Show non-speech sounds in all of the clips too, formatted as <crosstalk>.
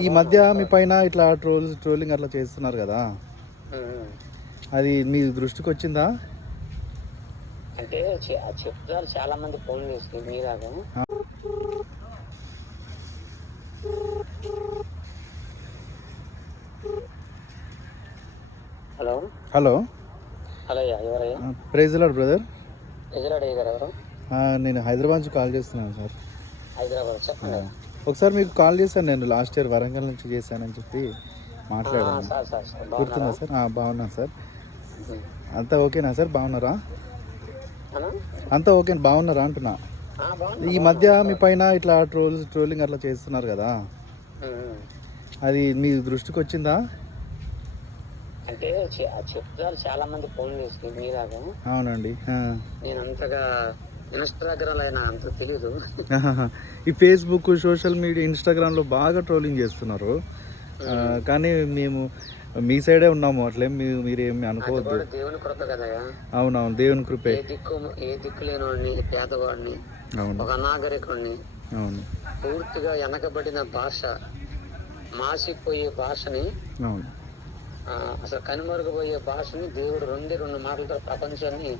ఈ మధ్య మీ పైన ఇట్లా ట్రోల్ ట్రోలింగ్ అట్లా చేస్తున్నారు కదా. అది మీ దృష్టికి వచ్చిందా? అంటే చెప్తారు చాలా మంది ఫోన్ చేసి మీలాగా హలో. హలో. హలో ఎవరయ్యా? Praise lord brother. ఎదురాడయ్య గారు ఎవరు? నేను హైదరాబాద్ నుంచి కాల్ చేస్తున్నాను సార్. హైదరాబాద్ చెప్పండి. ఒకసారి మీకు కాల్ చేశాను నేను లాస్ట్ ఇయర్ వరంగల్ నుంచి చేశానని చెప్పి మాట్లాడాను. సార్ సార్ సార్ గుర్తుందా సార్? బాగున్నాను సార్. అంతా ఓకేనా సార్? బాగున్నారా? అంతా ఓకే బాగున్నారా అంటున్నా? ఈ మధ్య మీ పైన ఇట్లా ట్రోల్ ట్రోలింగ్ అట్లా చేస్తున్నారు కదా. అది మీ దృష్టికి వచ్చిందా? అంటే చెప్తారు చాలా మంది ఫోన్ చేసి అవునండి. నేను అంతగా ఇన్స్టాగ్రామ్ అయినా అంత ఆహాహా. ఈ ఫేస్బుక్ సోషల్ మీడియా ఇన్స్టాగ్రామ్లో బాగా ట్రోలింగ్ చేస్తున్నారు. కానీ మేము మీ సైడే ఉన్నాము అట్లే మీ మీరేమి అది అనుకోవద్దు. దేవుని కృప కదయ్యా అవునవును దేవుని కృపే. దిక్కు ఏ దిక్కు లేనివాడిని పేదవాడిని అవును. ఒక అనాగరికుడిని అవును. పూర్తిగా వెనకబడిన భాష మాసిపోయే భాషని అవును. అసలు కనుమరుగుపోయే భాషని దేవుడు రెండే రెండు మాటలతో ప్రపంచాన్ని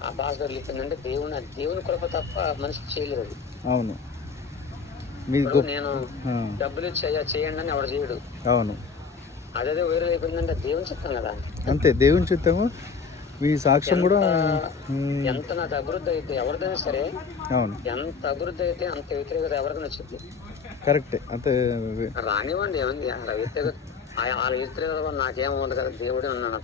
ఆ భాషలో లిపిందంటే దేవుని దేవుని కృప తప్ప మనిషి చేయలేదు అది. అవును. నేను ఆ, డబ్బులు చేయండి అని ఎవడు చేయడు. అవును. అదే వేరే అయిపోయిందంటే దేవుని చిత్తం కదా. అంతే దేవుని చిత్తము. మీ సాక్ష్యం కూడా ఎంత నాకు అభివృద్ధి అయితే ఎవరిదైనా సరే అవును. ఎంత అభివృద్ధి అయితే అంత వ్యతిరేకత ఎవరికైనా వచ్చింది కరెక్టే అంతే. రానివ్వండి ఏమంది? అలా వ్యతిరేకత ఆ- వాళ్ళ వ్యతిరేకత వల్ల నాకేం ఉంది కదా దేవుడే ఉన్నాడు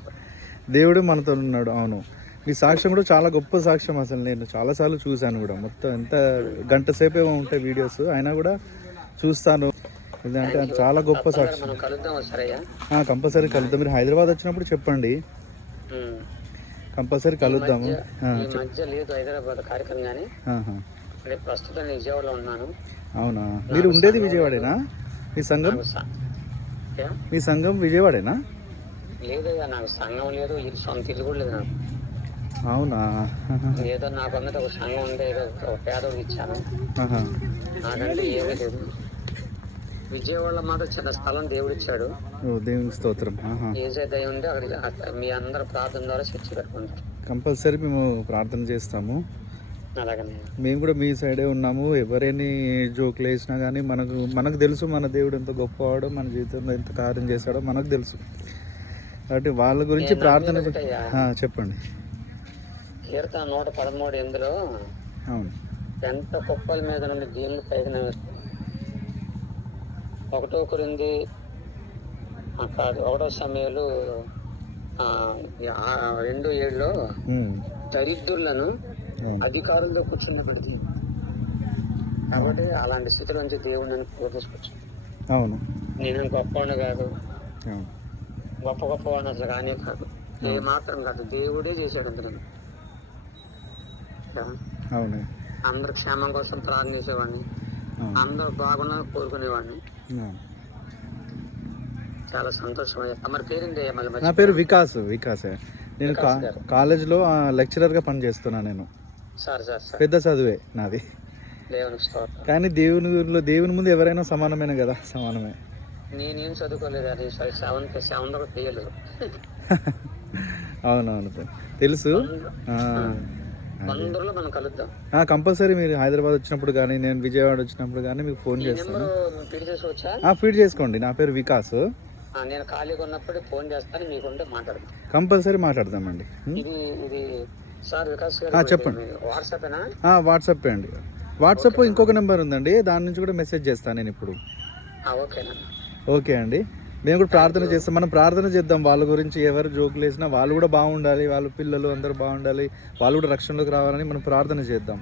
దేవుడు మనతో ఉన్నాడు అవును. మీ సాక్ష్యం కూడా చాలా గొప్ప సాక్ష్యం అసలు నేను. చాలాసార్లు చూశాను కూడా. మొత్తం ఎంత గంట సేపే ఉంటాయి వీడియోస్. అయినా కూడా చూస్తాను. ఎందుకంటే చాలా గొప్ప సాక్ష్యం. కంపల్సరీ కలుద్దాం. మీరు హైదరాబాద్ వచ్చినప్పుడు చెప్పండి. కంపల్సరీ కలుద్దాము. అవునా? మీరు ఉండేది విజయవాడేనా? మీ సంఘం? మీ సంఘం విజయవాడేనా? లేదయ్యా నాకు సంఘం లేదు. సొంత ఇల్లు కూడా లేదు నాకు. అవునా. ఏదో నాకు అన్నది ఒక సంఘం ఉండే ఒక పేదోడికి ఇచ్చాను. నాకంటే ఏమీ లేదు. విజయవాడలో మాత్రం చిన్న స్థలం దేవుడు ఇచ్చాడు ఓ దేవుని స్తోత్రం. ఏజే దయ ఉంటే అక్కడ మీ అందరి ప్రార్థన ద్వారా చర్చి పెట్టుకుంటారు కంపల్సరీ మేము ప్రార్థన చేస్తాము. అలాగనే. మేము కూడా మీ సైడే ఉన్నాము. ఎవరైనా జోకులు వేసినా కానీ మనకు మనకు తెలుసు మన దేవుడు ఎంత గొప్పవాడో మన జీవితంలో ఎంత కార్యం చేశాడో మనకు తెలుసు. కాబట్టి వాళ్ళ గురించి ప్రార్థన చెప్పండి. కీర్తన నూట పదమూడు ఎందులో ఎంత కుప్పల మీద నుండి దీన్ని పైన ఒకటో కొరింది కాదు ఒకటో సమయాలు రెండు ఏడులో దరిద్రులను అధికారులతో కూర్చుని పెడితే కాబట్టి అలాంటి స్థితిలో నుంచి దేవుడు నన్ను తీసుకొచ్చు అవును. నేను గొప్పవాడిని కాదు. గొప్ప గొప్పవాడిని అసలు కానే కాదు. ఏ మాత్రం కాదు. దేవుడే చేశాడు అందులో అవును అందరు క్షేమం కోసం ప్రార్థన చేసేవాడిని. అందరూ బాగున్నారని కోరుకునేవాడిని. చాలా సంతోషం తమరి పేరేంటి నా పేరు వికాస్ వికాసే నేను. కాలేజ్లో లెక్చరర్గా పనిచేస్తున్నాను నేను. Sir sir sir. పెద్ద చదువే నాది. కానీ దేవుని దేవుని ముందు ఎవరైనా సమానమైన కదా? సమానమే. నేనేం చదువుకోలేదు అది. సెవెంత్ సెవెంత్ కూడా చేయలేదు అవునవును తెలుసు. మనం కలుద్దాం. కంపల్సరీ మీరు హైదరాబాద్ వచ్చినప్పుడు కానీ నేను విజయవాడ వచ్చినప్పుడు కానీ మీకు ఫోన్ చేస్తాను. చేసుకోవచ్చా? ఫీడ్ చేసుకోండి. నా పేరు వికాస్. నేను ఖాళీగా ఉన్నప్పుడు ఫోన్ చేస్తాను మీకుంటే మాట్లాడదాం కంపల్సరీ మాట్లాడదామండి. ఉం? ఇది ఇది సార్ వికాస్ గారు చెప్పండి. వాట్సాపేనా? ఆ, వాట్సాప్ అండి వాట్సాప్ ఇంకొక నెంబర్ ఉందండి దాని నుంచి కూడా మెసేజ్ చేస్తాను నేను ఇప్పుడు. ఓకేనా ఓకే అండి. మేము కూడా ప్రార్థన చేస్తాం. మనం ప్రార్థన చేద్దాం. వాళ్ళ గురించి ఎవరు జోకులు వేసినా వాళ్ళు కూడా బాగుండాలి. వాళ్ళ పిల్లలు అందరూ బాగుండాలి. వాళ్ళు కూడా రక్షణలోకి రావాలని మనం ప్రార్థన చేద్దాం.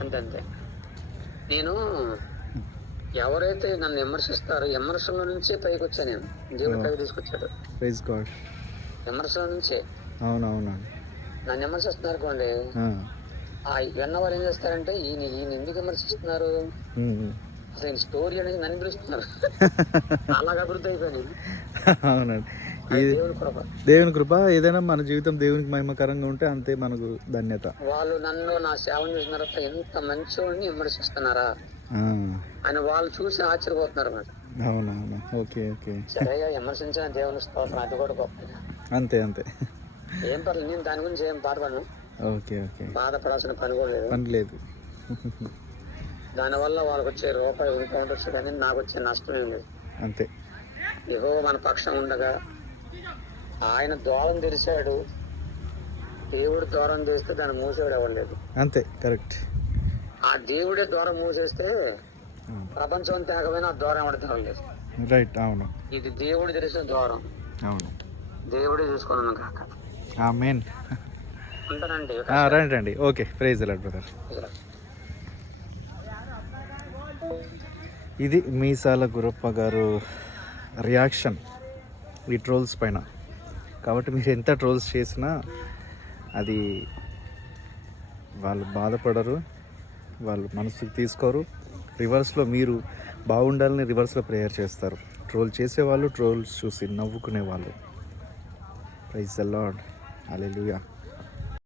అంతే అంతే. నేను ఎవరైతే నన్ను విమర్శిస్తారో విమర్శల నుంచే పైకి వచ్చా నేను. దేవుడు పైకి తీసుకొచ్చాడు. ప్రైజ్ గాడ్ విమర్శల నుంచే. అవునవునండి నన్ను విమర్శిస్తున్నారు అనుకోండి. విన్నవారు ఏం చేస్తారంటే ఈయన ఈయన ఎందుకు విమర్శిస్తున్నారు. అసలు స్టోరీ అనేది నన్ను పిలుస్తున్నారు. <laughs> అలాగ అభివృద్ధి అయిపోయింది. అవునండి. దేవుని కృప. దేవుని కృప ఏదైనా మన జీవితం దేవునికి మహిమకరంగా ఉంటే అంతే మనకు ధన్యత. వాళ్ళు నన్ను నా సేవను చూసిన తర్వాత ఎంత మంచివాడిని విమర్శిస్తున్నారా. అని వాళ్ళు చూసి ఆశ్చర్యపోతున్నారు అన్నమాట అవునవును. Okay okay. సరేగా విమర్శించిన దేవుని స్తోత్రం అది కూడా గొప్ప అంతే అంతే. ఏం పర్లేదు నేను దాని గురించి ఏం బాధపడను. Okay okay. బాధపడాల్సిన పని కూడా లేదు. పని లేదు. దానివల్ల వాళ్ళకి వచ్చే రూపాయి ఉండొచ్చు కానీ నాకు వచ్చే నష్టం ఏం లేదు. అంతే. యహో మన పక్షం ఉండగా ఆయన ద్వారం తెరిచాడు దేవుడు ద్వారం తెరిస్తే దాన్ని మూసేవాడు అవ్వలేదు అంతే కరెక్ట్. ఆ దేవుడే ద్వారం మూసేస్తే ప్రపంచం తేగమైన ఆ ద్వారం ఎవడ తెరవలేదు రైట్ అవును. ఇది దేవుడు తెరిచిన ద్వారం. అవును. దేవుడే చూసుకున్నాను కాక. ఆ మెయిన్ ఉంటానండి రండి రండి. Okay praise brother. ఇది మీసాల గురప్ప గారు రియాక్షన్ ఈ ట్రోల్స్ పైన. కాబట్టి మీరు ఎంత ట్రోల్స్ చేసినా అది వాళ్ళు బాధపడరు వాళ్ళు మనసుకు తీసుకోరు. రివర్స్లో మీరు బాగుండాలని రివర్స్లో ప్రేయర్ చేస్తారు. ట్రోల్ చేసేవాళ్ళు ట్రోల్స్ చూసి నవ్వుకునే వాళ్ళు ప్రైజ్ లాడ్ అలెలుయా